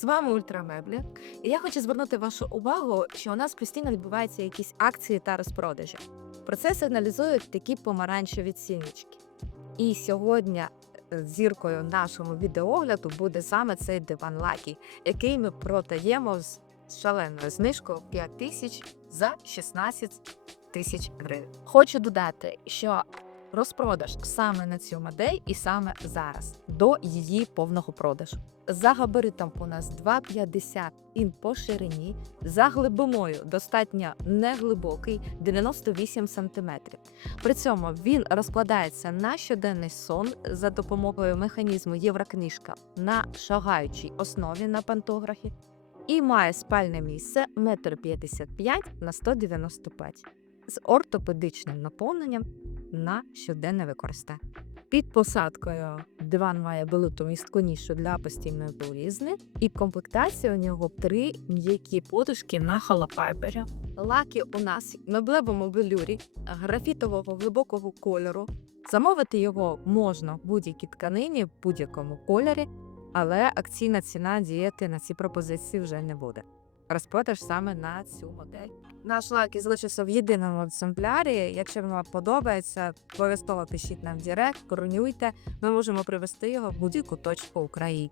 З вами Ультрамеблі. І я хочу звернути вашу увагу, що у нас постійно відбуваються якісь акції та розпродажі. Про це сигналізують такі помаранчеві ціннички. І сьогодні е, зіркою нашого відеогляду буде саме цей диван Лакі, який ми продаємо з шаленою знижкою 5 тисяч за 16 тисяч гривень. Хочу додати, що розпродаж саме на цю модель і саме зараз до її повного продажу. За габаритом у нас 2,50 ін по ширині, за глибиною достатньо неглибокий 98 см. При цьому він розкладається на щоденний сон за допомогою механізму Єврокнижка на шагаючій основі на пантографі і має спальне місце 1,55 м на 195 з ортопедичним наповненням на щоденне використання. Під посадкою диван має велику містку нішу для постійної білизни, і в комплектації у нього три м'які подушки на холопайбері. Лаки у нас меблевому велюрі графітового глибокого кольору. Замовити його можна в будь-якій тканині, в будь-якому кольорі, але акційна ціна діяти на ці пропозиції вже не буде. Розпродаж саме на цю модель. Наш лаки залишився в єдиному екземплярі. Якщо вам подобається, обов'язково пишіть нам в Директ, бронюйте. Ми можемо привезти його в будь-яку точку України.